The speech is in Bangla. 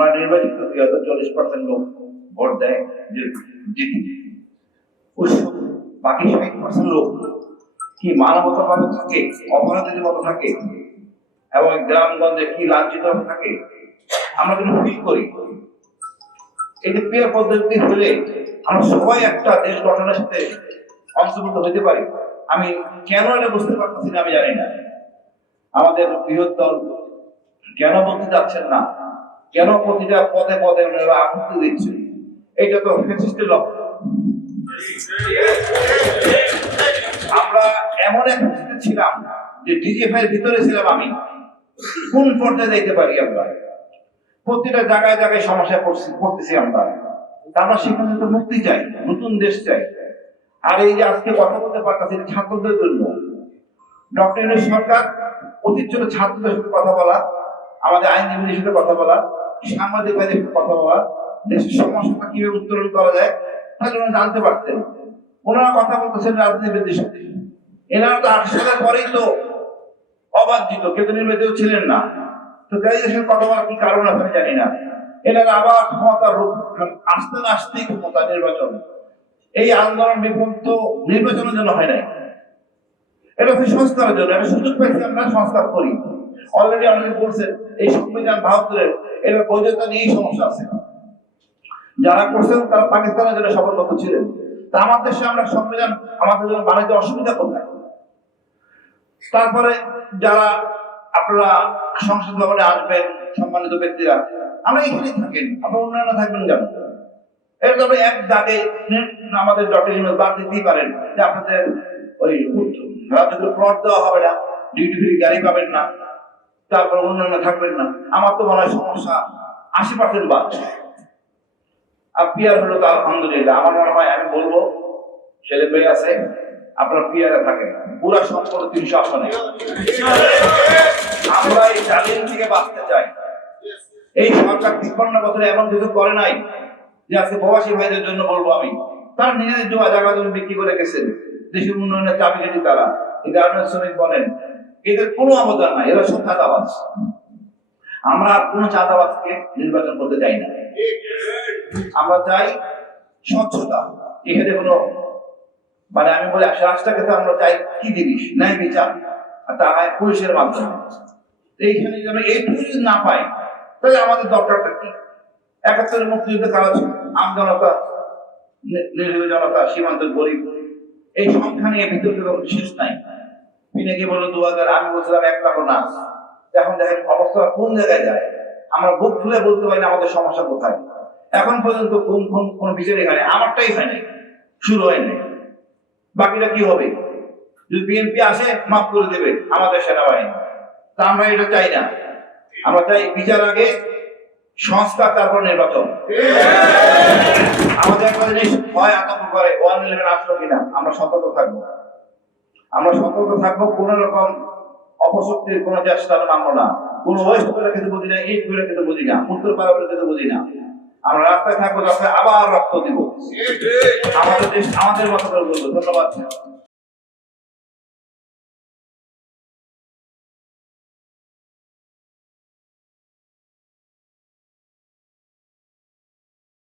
আমরা নির্বাচিত হয়তো চল্লিশ পার্সেন্ট লোক ভোট দেয় যে বাকি ষাট পার্সেন্ট লোক কি মানবতা ভাবে থাকে, অপরাধীদের মতো থাকে, এবং গ্রামগঞ্জে কি লাঞ্ছিত থাকে, আমরা কিন্তু ফিল করি। যে পেয়ার পদ্ধতি হলে আমরা সবাই একটা দেশ গঠনের সাথে অংশভুক্ত হতে পারি। আমি কেন এটা বুঝতে পারতেছি না আমি জানি না। আমাদের দল কেন বলতে যাচ্ছেন না। কেন প্রতিটা পদে পদে ওনারা আপত্তি দিচ্ছে? এটা তো ফেসিস্টের লক্ষ্য আমরা এমন এক ছিলাম যে ডিজিএফআই ভিতরে ছিলাম আমি। কোন পর্যায়ে যাইতে পারি আমরা? প্রতিটা জায়গায় জায়গায় সমস্যায় পড়ছি, পড়তেছি আমরা। তা আমরা সেখান থেকে মুক্তি চাই, নতুন দেশ চাই। আর এই যে আজকে কথা বলতে পারতেছি ছাত্রদের জন্য। ডক্টর সরকার অতীত ছাত্রদের সাথে কথা বলা, আমাদের আইনজীবীদের সাথে কথা বলা সাংবাদিক সাথে কথা বলা, দেশের সমস্যাটা কীভাবে উত্তোলন করা যায় তাহলে ওনারা জানতে পারতেন। ওনারা কথা বলতেছেন রাজনীতিবিদদের সাথে এনারা তো আট সালের পরেই তো অবাঞ্ছিত কেউ তো নির্বাচিত ছিলেন না। তো দেশের কথা বলার কি কারণ আছে আমি জানি না। এনারা আবার ক্ষমতার রূপ আসতে না আসতেই ক্ষমতা নির্বাচন। এই আন্দোলন তো নির্বাচনের জন্য হয় নাই। এটা সংস্কারের জন্য। একটা সুযোগ পাইছি আমরা সংস্কার করি। অলরেডি অনেকে বলছেন এই সংবিধান বাহাত্তরের এটার বৈধতা নিয়েই সমস্যা আছে। যারা করছেন তারা পাকিস্তানের জন্য শপথ ছিলেন। তা আমার দেশে আমরা সংবিধান আমাদের জন্য বানাইতে অসুবিধা কোথায়? তারপরে যারা আপনারা সংসদ ভবনে আসবেন, সম্মানিত ব্যক্তিরা, আমরা এখানেই থাকেন, আপনারা উন্নয়নে থাকবেন কেন? এর তবে এক দাগে আমাদের ডক্টর ইউনুস বাদ দিতেই পারেন যে আপনাদের ওই রাজ্যগুলো প্লট দেওয়া হবে না ডিউটি ফ্রি গাড়ি পাবেন না। তারপর উন্নয়নে থাকবেন না। আমার তো মনে হয় সমস্যা আশি পার্সেন্ট বাদ আর পিয়ার হলো তো আলহামদুলিল্লাহ। আমার মনে হয়, আমি বলব, ছেলে মেয়ে আছে, আপনার পিয়ারে থাকে পুরা সম্পূর্ণ তিনশো আসনে। আমরা এই চ্যালেঞ্জ থেকে বাঁচতে চাই। এই সরকার তিপ্পান্ন বছরে এমন কিছু করে নাই, যে আজকে প্রবাসী ভাইদের জন্য বলব আমি। তারা নিজেদের জমা জায়গা জমি বিক্রি করে গেছেন। দেশের উন্নয়নের চাবিকাঠি তারা। এই গার্মেন্টস শ্রমিক বলেন এদের কোনো অবদান নাই, এরা সব চাঁদাবাজ। আমরা আর কোনো চাঁদাবাজকে নির্বাচন করতে চাই না। আমরা চাই স্বচ্ছতা। এখানে কোনো মানে আমি বলি রাষ্ট্রকে তো আমরা চাই কি জিনিস? ন্যায় বিচার আর তা হয় পুলিশের মাধ্যমে। এইখানে যেন এইটুকু যদি না পাই তাহলে আমাদের দরকারটা কি? একাত্তরের মুক্তিযুদ্ধ কাল আম জনতা সীমান্তের গরিব। এই সংখ্যা নিয়ে ভিতরে শেষ নাই। পিনাকি বলল দু হাজার আমি বলছিলাম এক লাখ না। এখন দেখেন অবস্থা কোন জায়গায় যায়? আমরা বুক খুলে বলতে পারি না আমাদের সমস্যা কোথায়। এখন পর্যন্ত কোন কোন কোন বিচার এখানে? আমারটাই হয়নি, শুরু হয়নি। বাকিটা কি হবে? যদি বিএনপি আসে, মাফ করে দেবে আমাদের সেনাবাহিনী। তা আমরা এটা চাই না। আমরা চাই বিচার আগে, সংস্কার, তারপর নির্বাচন। আমাদের একটা জিনিস ভয় আতঙ্ক করে, ওয়ান ইলেভেন আসলো কিনা? আমরা সতর্ক থাকব। আমরা সতর্ক থাকব কোন রকম অপশক্তির কোন চেষ্টা মানবো না। কোন ওয়েস্ট করে খেতে বুঝি না এই করে খেতে বুঝি না উত্তর পাড়া করে খেতে বুঝি না। আমরা রাস্তায় থাকব রাস্তায় আবার রক্ত দিব। আমাদের দেশ আমাদের মতো করে বলব। ধন্যবাদ।